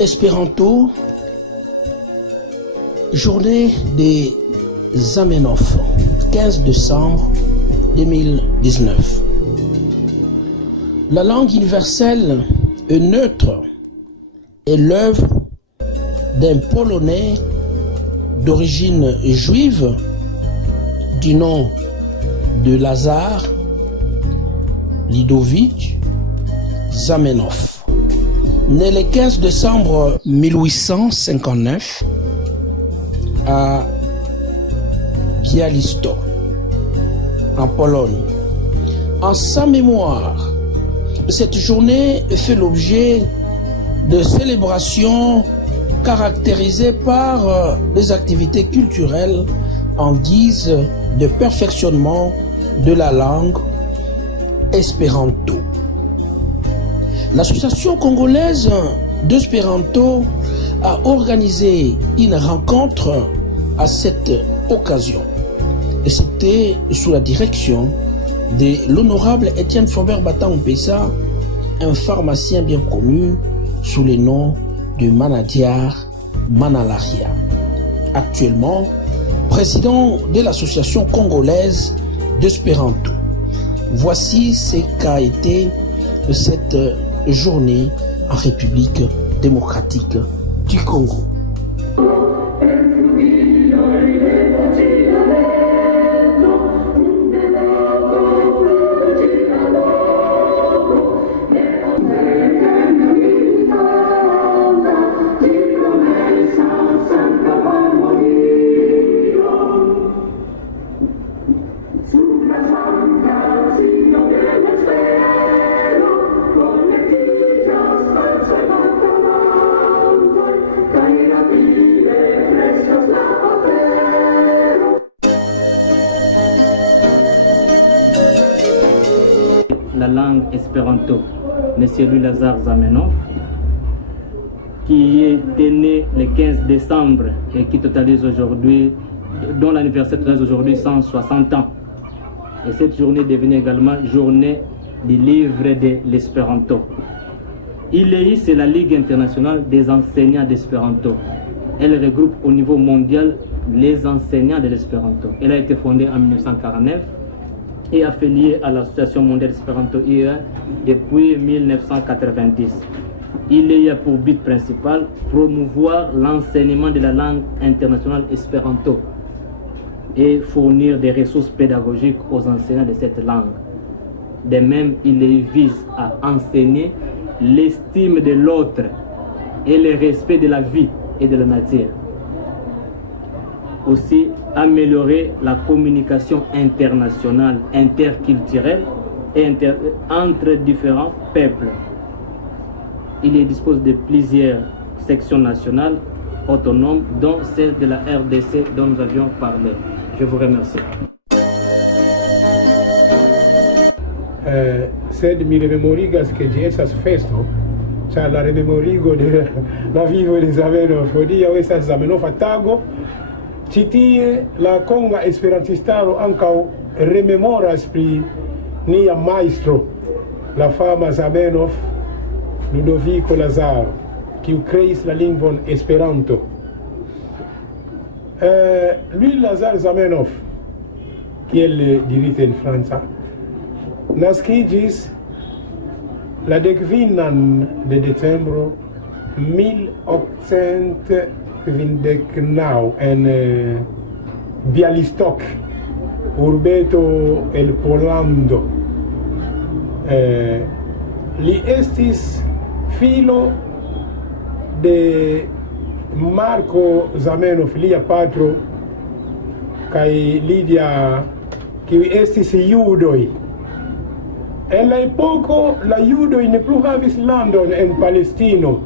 Espéranto, journée des Zamenhof, 15 décembre 2019. La langue universelle et neutre est l'œuvre d'un Polonais d'origine juive du nom de Lazar Lidowicz Zamenhof, né le 15 décembre 1859 à Białystok, en Pologne. En sa mémoire, cette journée fait l'objet de célébrations caractérisées par des activités culturelles en guise de perfectionnement de la langue espéranto. L'Association congolaise d'espéranto a organisé une rencontre à cette occasion. Et c'était sous la direction de l'honorable Étienne Faubert Bata-Mpessa, un pharmacien bien connu sous le nom de Manadiar Manalaria. Actuellement, président de l'Association congolaise d'espéranto. Voici ce qu'a été cette journée en République démocratique du Congo. La langue espéranto, Monsieur Louis Lazare Zamenhof, qui était né le 15 décembre et qui totalise aujourd'hui, dont l'anniversaire totalise aujourd'hui 160 ans. Et cette journée devient également journée du livre de l'espéranto. ILEI, c'est la Ligue internationale des enseignants d'espéranto. Elle regroupe au niveau mondial les enseignants de l'espéranto. Elle a été fondée en 1949 et affiliée à l'Association mondiale d'espéranto IEA depuis 1990. Il a pour but principal promouvoir l'enseignement de la langue internationale espéranto et fournir des ressources pédagogiques aux enseignants de cette langue. De même, il vise à enseigner l'estime de l'autre et le respect de la vie et de la nature. Aussi, améliorer la communication internationale, interculturelle et entre différents peuples. Il dispose de plusieurs sections nationales autonomes, dont celle de la RDC dont nous avions parlé. Je vous remercie. Sed mi rememorigas che di esas festo, cioè la rememorigo de la vivo de Zamenhof, odia estas Zamenhof tago, citie la conga esperantistaro ancao rememoras pri nia maestro, la fama Zamenhof Ludovico Lazaro, qui creis la lingvon Esperanto. Lui Lazare Zamenhof, kiel dirite in Franza, naskigis la dekvinan de decembro 1829 en Białystok, urbeto el Polando. Li estis filo de Marco Zamenhof, lia patro, kai Lidia, qui estis judoi. En la epoko la judoj ne plu havis landon en Palestino.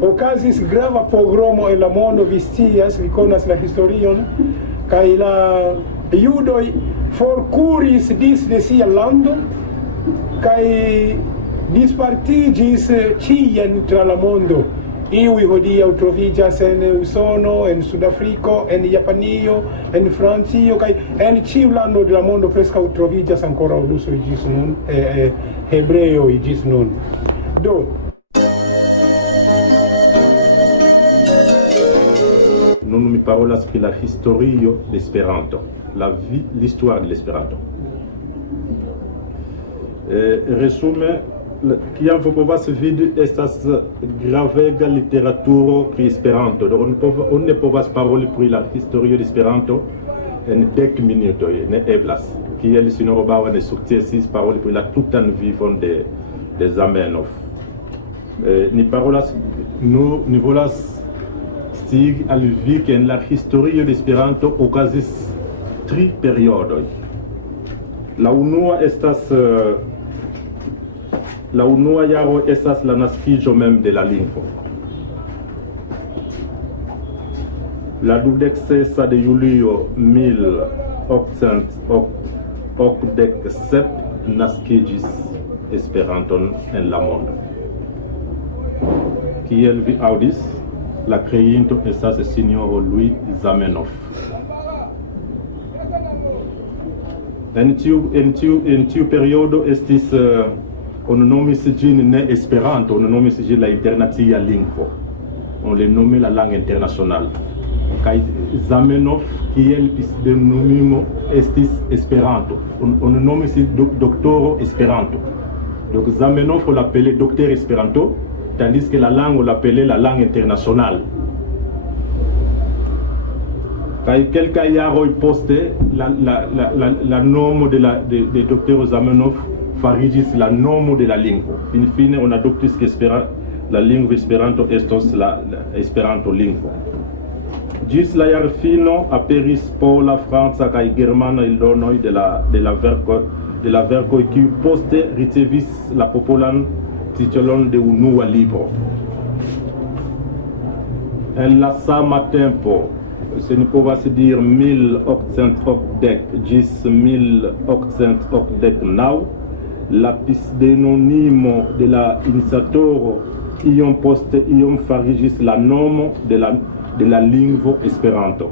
Okazis grava pogromo en la mondo, vi scias, vi konas la historion, kaj la judoj forkuris dis de sia lando kaj dispartiĝis ĉien tra la mondo. Iuj hodiaŭ troviĝas en Usono, en Sudafriko, en Japanio, en Francio, kaj en ĉiu lando de la mondo preskaŭ troviĝas ankoraŭ rusoj ĝis nun, hebreoj ĝis nun. Do non mi parolas pri la historio de Esperanto, l'histoire de l'Esperanto. Resume, kiam vi povas vidi, estas gravega literaturo pri Esperanto. On ne povas paroli pri la historio de Esperanto en 10 minutoj, ne eblas. Kiel sinjoro Bauer ne sukcesis paroli pri la tutan vivon de Zamenhof. Ni parolas, ni volas stigi al vi ke en la historio de Esperanto okazis 3 periodoj. La unua jaro estas la naskiĝo mem de la lingvo. La 26 de julio 1887 naskiĝis Esperanton en la mondo. Kiel vi aŭdis, la kreinto estas sinjoro Louis Zamenhof. En tiu periodo estis on nomis ĝin ne Esperanto, on nomis ĝin la internacia lingvo. On le nomme la langue internationale. Kaj Zamenhof kiel pseŭdonimo estis Esperanto. On nomis doktoro Esperanto. Donc Zamenhof on l'appelait docteur Esperanto, tandis que la langue on l'appelait la langue internationale. Kaj kelkaj jaroj poste la nomo de doktoro Zamenhof fariĝis la nomo de la lingvo. Infine on adoptis ke la lingvo Esperanto estos la Esperanto lingvo. Ĝis la jarfino aperis pola, franca kaj germana eldonoj de la verkoj kiuj poste ricevis la popolan titolon de unua libro. En la sama tempo, se ni povas diri 1880 ĝis 1889, la pseŭdonimo de la iniciatoro iom poste iom fariĝis la nomo de la lingvo Esperanto.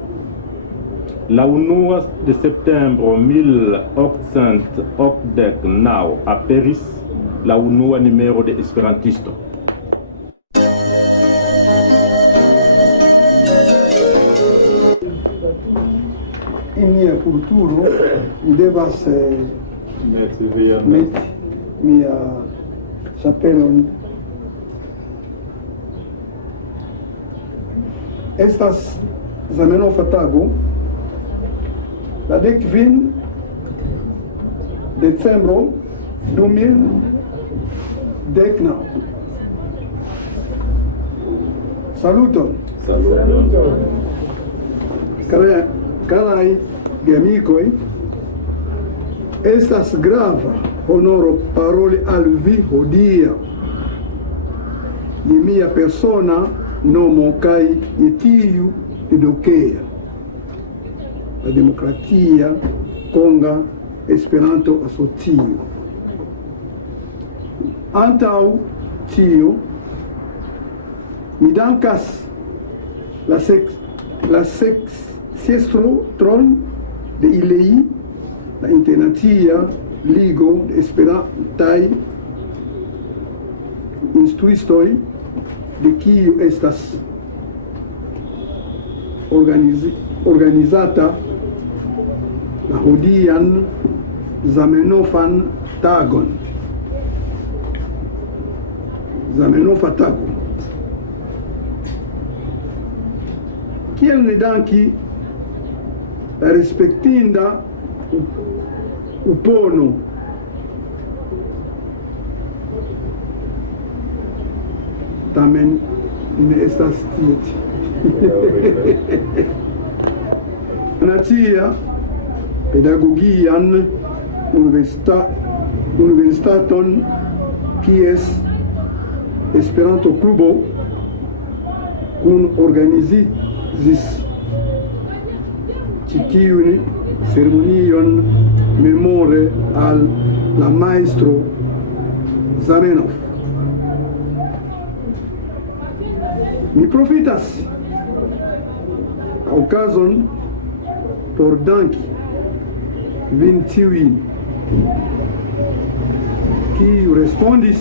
La 1 de septembro 1889 aperis la unua numero de Esperantisto. In mia kulturo mi devas meti mia ĉapelon. Estas Zamenhofa tago, la 15 decembro 2019. Saluton. Caraj geamikoj, estas grava honoro paroli al vi hodiaŭ. Je mia persona nomo kaj je tiu edukea. La Demokratia Konga Esperanto Asocio. Antaŭ tio, mi dankas la seksestro de ILEI, la Internacia Ligo de Esperantaj Instruistoj, de kiu estas organizata la hodian Zamenhofan tagon. Zamenhofa tago. Kiel ne danki la respektinda upono tamen ne estas tie. Nacia pedagogian universitaton kies Esperanto klubo kun organizis ĉi tiun ceremonion memore al la maestro Zamenhof. Mi profitas la okazon por danki vin tiujn kiu respondis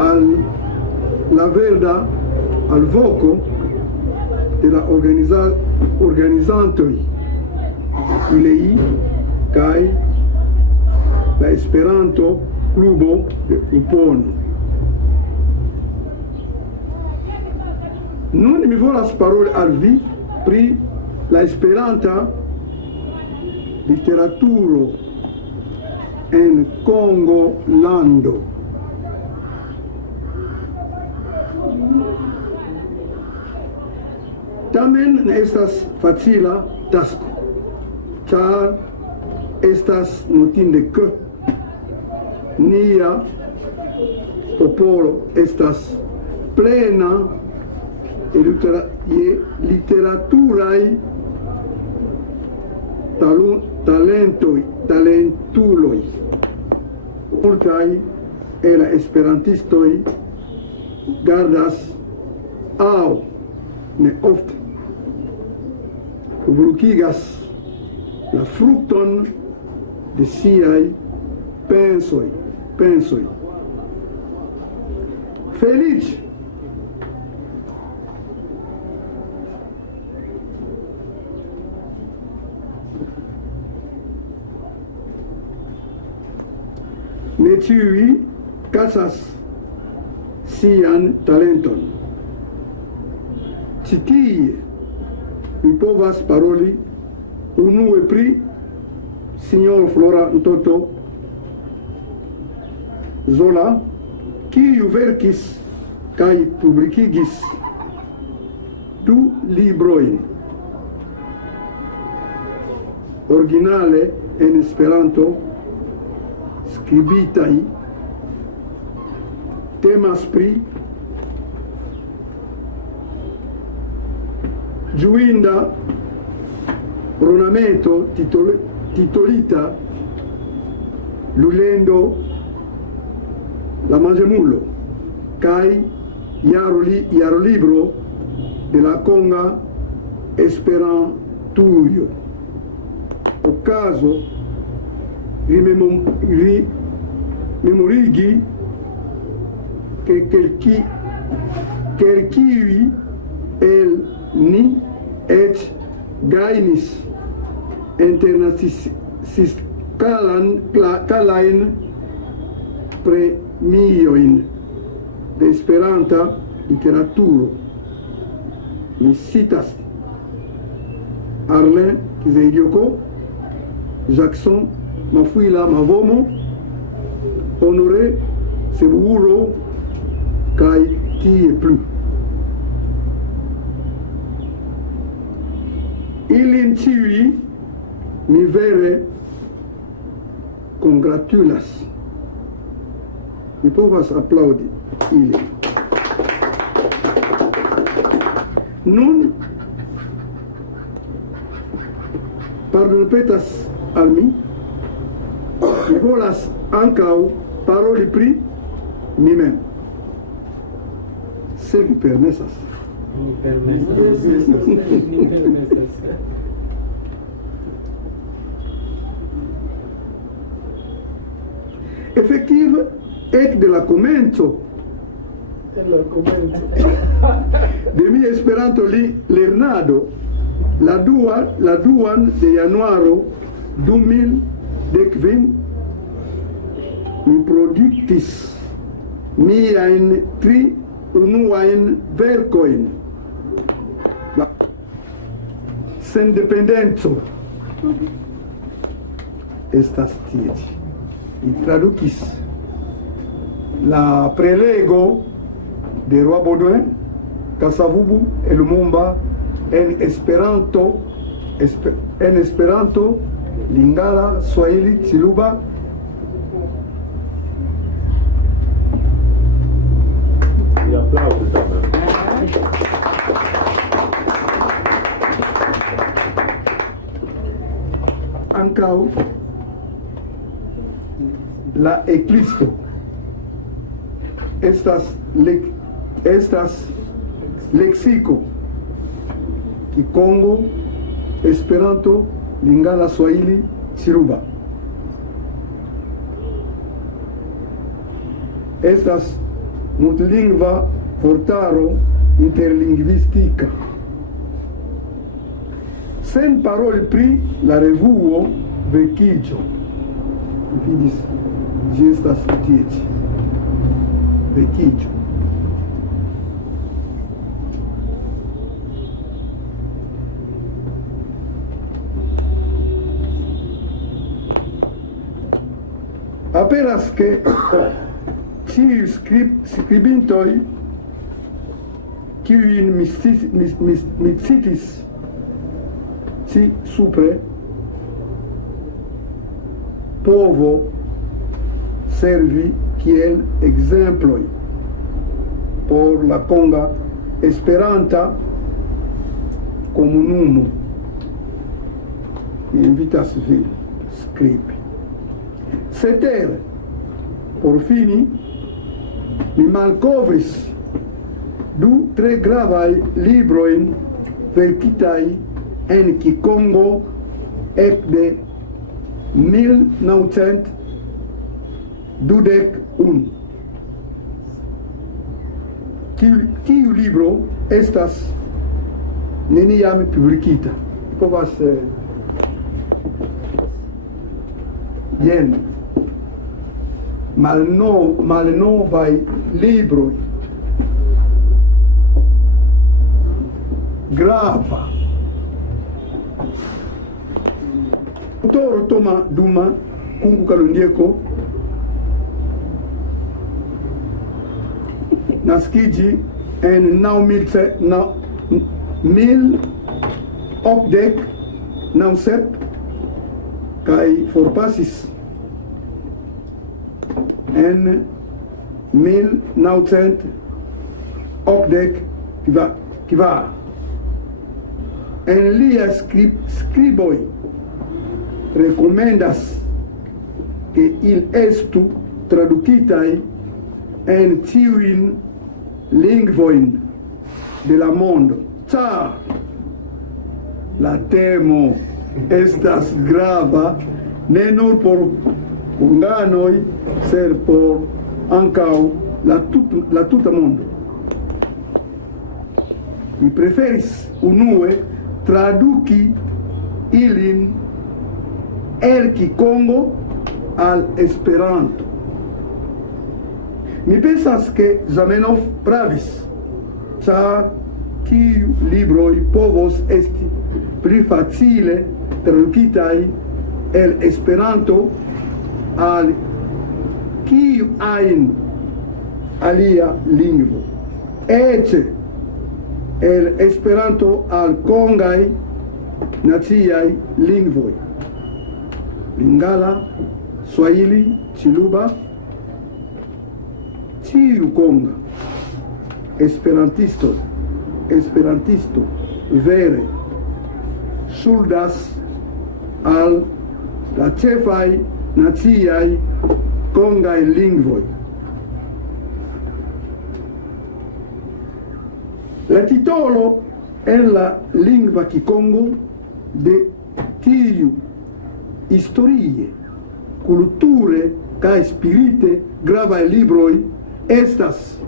al la verda alvoko de la organizantoj ilei kaj la Esperanto klubo de Upono. Nun mi volas paroli al vi pri la Esperanta literaturo en Kongo lando. Tamen ne estas facila tasko, ĉar estas notinde ke nia popolo estas plena je literaturaj talentuloj. Multaj el la esperantistoj gardas aŭ ne ofte publikigas la frukton de siaj pensoj. Feliĉe ne ĉiuj kaŝas sian talenton. Ĉi tie mi povas paroli unue pri Signor Flora Ntoto Zola, kiu verkis kaj publikigis 2 librojn originale en Esperanto skribitaj. Temas pri ĝuinda ornamento titolita Lulendo la manĝemulo kaj jarolibro de la Konga Esperantujo. Okazo memorigi ke kelkiuj el ni eĉ gajnis internacikalajn premiojn de Esperanta literaturo. Mi citas Arlen Kizeyoko, Jackson Mafuila Mavomo, Honoré Sebuuro kaj tie plu. Ilin ĉiuj mi vere congratulas. Mi povas aplaudi ilin. Nun pardonpetas al mi, mi volas ankaŭ paroli pri mi mem, se vi permesas. Mi permesas. Efektive, ek de la komenco de mi Esperanto lernado, la duan de januaro 2015 mi produktis miajn 3 unuajn verkojn. Sendependeco estas tie. Mi tradukis la prelego de Roi Baudouin, Kasavubu et Lumumba en Esperanto, Lingala, Swahili, Chiluba. Y aplausos también. Ankaŭ la eklisto estas leksiko Kikongo, Esperanto, Lingala, Swahili, Chiluba. Estas multilingva vortaro interlingvistika. Sen parole pri la revuo vecigio. Vidis, ĝi estas tie ĉi. Vecigio. Aperas che ci scribintoi kiujn mi citis ci supre povo servi kiel ekzemploj por la Konga Esperanta komunumo. Mi invitas vin skribi. Cetere, por fini, mi malkovris du tre gravaj librojn verkitaj en Kikongo ekde 1921. Tiu libro estas neniam publikita. Povas jen malnovaj libroj. Grava. Autor Toma Duma Kungu Kalondieko naskiĝi en 1897 kaj forpasis en 1984. En lia skriboj rekomendas ke il estu tradukitaj en ĉiujn lingvojn de la mondo, ĉar la temo estas grava ne nur por konganoj, sed por ankaŭ la tuta mondo. Mi preferis unue traduki ilin el Kikongo al Esperanto. Mi pensas ke Zamenhof pravis, ĉar kiu libroj povos esti pli facile tradukitaj el Esperanto al kiu ajn alia lingvo, eĉ el Esperanto al kongaj naciaj lingvoj. Lingala, Swahili, Chiluba, ĉiu konga esperantisto vere ŝuldas al la ĉefaj naciaj kongaj lingvoj. La titolo en la lingva Kikongo de tiu historie, kulture kaj spirite gravaj libroj estas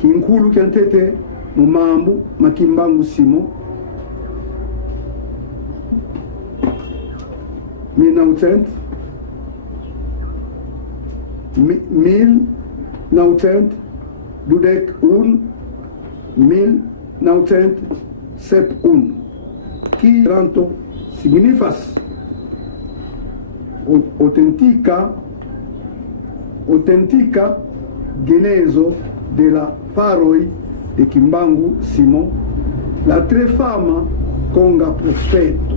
Kinkulu Kyantete Mumambu Makimbangu Simo 1971 qui ranto signifas authentica genezo de la faroi de Kimbangu Simo, la tre fama konga profeto.